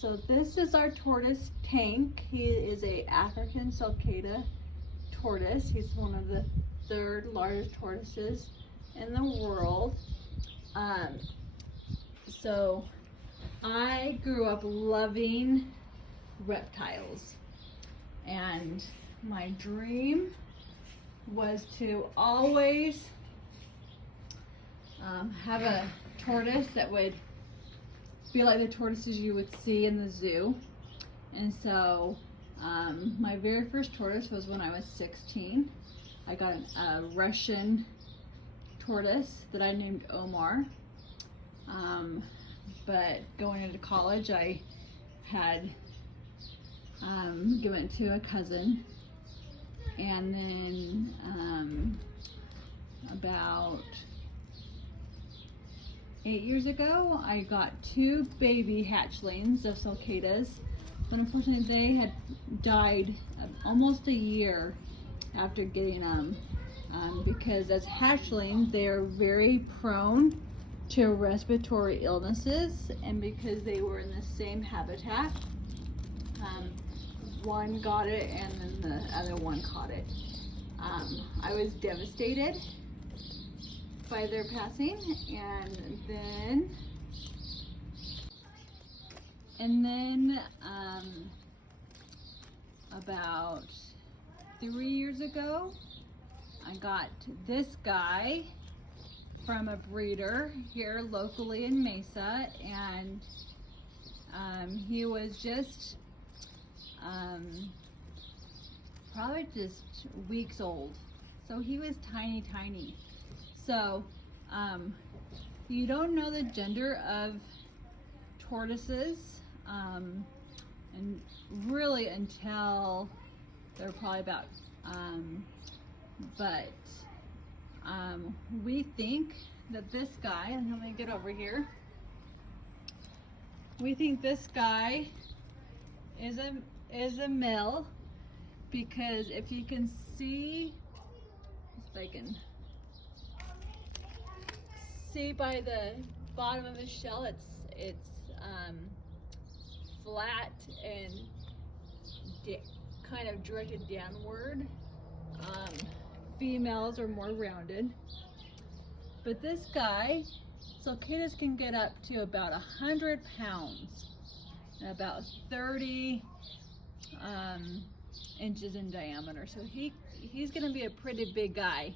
So this is our tortoise Tank. He is a African Sulcata tortoise. He's one of the third largest tortoises in the world. So I grew up loving reptiles, and my dream was to always have a tortoise that would be like the tortoises you would see in the zoo. And so my very first tortoise was when I was 16. I got a Russian tortoise that I named Omar. But going into college, I had given it to a cousin. And then about 8 years ago, I got 2 baby hatchlings of sulcatas, but unfortunately they had died almost a year after getting them, because as hatchlings they are very prone to respiratory illnesses, and because they were in the same habitat, one got it and then the other one caught it. I was devastated by their passing, and then about 3 years ago, I got this guy from a breeder here locally in Mesa, and he was just probably just weeks old, so he was tiny. So you don't know the gender of tortoises, and really until they're probably about, we think that this guy, and let me get over here, we think this guy is a male, because if you can see, if I can see by the bottom of his shell, it's flat and kind of directed downward. Females are more rounded, but this guy, sulcatas can get up to about 100 pounds and about 30 inches in diameter. So he's gonna be a pretty big guy.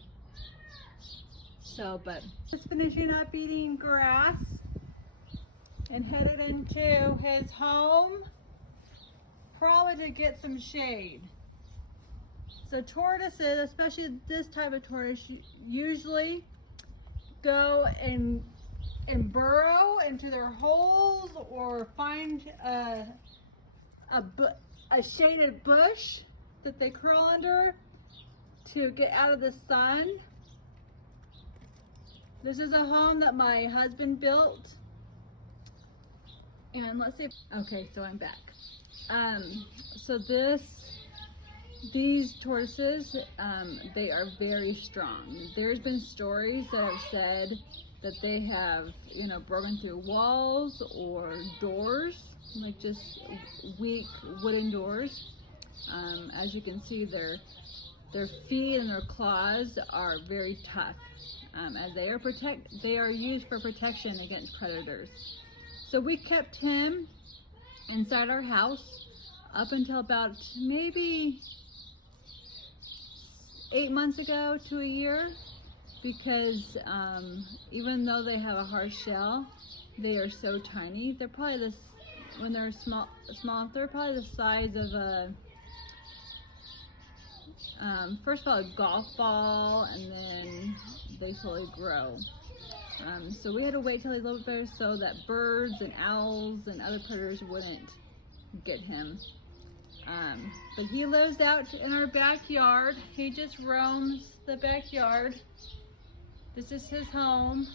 So, but just finishing up eating grass and headed into his home, probably to get some shade. So tortoises, especially this type of tortoise, usually go and burrow into their holes, or find a shaded bush that they curl under to get out of the sun. This is a home that my husband built, and let's see. Okay, so I'm back. So these tortoises, they are very strong. There's been stories that have said that they have, broken through walls or doors, like just weak wooden doors. As you can see, their feet and their claws are very tough, as they are used for protection against predators. So we kept him inside our house up until about maybe 8 months ago to a year, because even though they have a hard shell, they are so tiny. They're probably when they're small, they're probably the size of a first of all a golf ball, and then they slowly grow. So we had to wait till he's a little bit better so that birds and owls and other predators wouldn't get him. But he lives out in our backyard. He just roams the backyard. This is his home.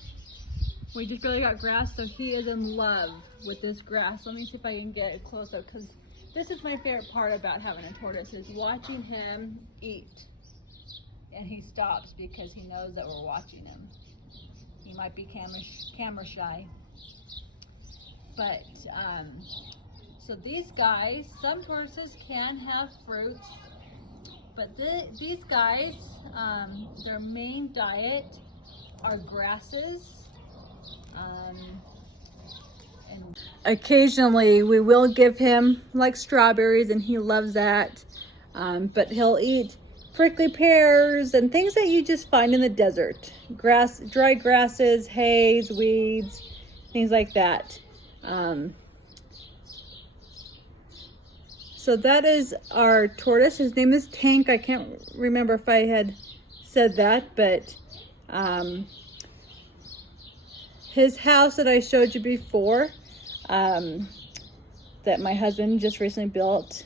We just barely got grass, so he is in love with this grass. Let me see if I can get it close up, because this is my favorite part about having a tortoise, is watching him eat. And he stops because he knows that we're watching him. He might be camera shy. But So these guys, some tortoises can have fruits, but these guys, their main diet are grasses. And occasionally we will give him like strawberries, and he loves that. But he'll eat prickly pears and things that you just find in the desert. Dry grasses, hays, weeds, things like that. So that is our tortoise. His name is Tank. I can't remember if I had said that, but his house that I showed you before, that my husband just recently built,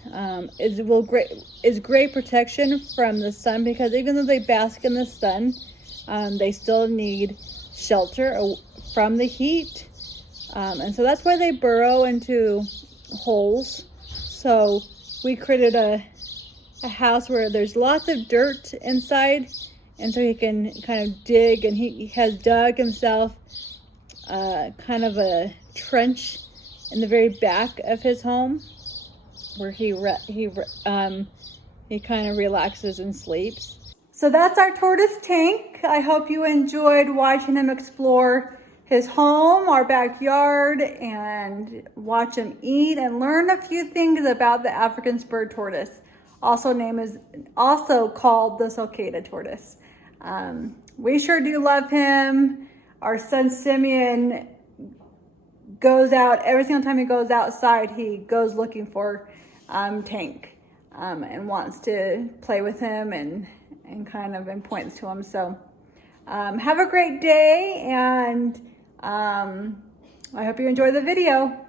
is great protection from the sun, because even though they bask in the sun, they still need shelter from the heat. And so that's why they burrow into holes. So we created a house where there's lots of dirt inside, and so he can kind of dig, and he has dug himself kind of a trench in the very back of his home, where he kind of relaxes and sleeps. So that's our tortoise Tank. I hope you enjoyed watching him explore his home, our backyard, and watch him eat and learn a few things about the African Spurred tortoise, also called the Sulcata tortoise. We sure do love him. Our son Simeon goes out, every single time he goes outside, he goes looking for Tank, and wants to play with him and points to him. So have a great day, and I hope you enjoy the video.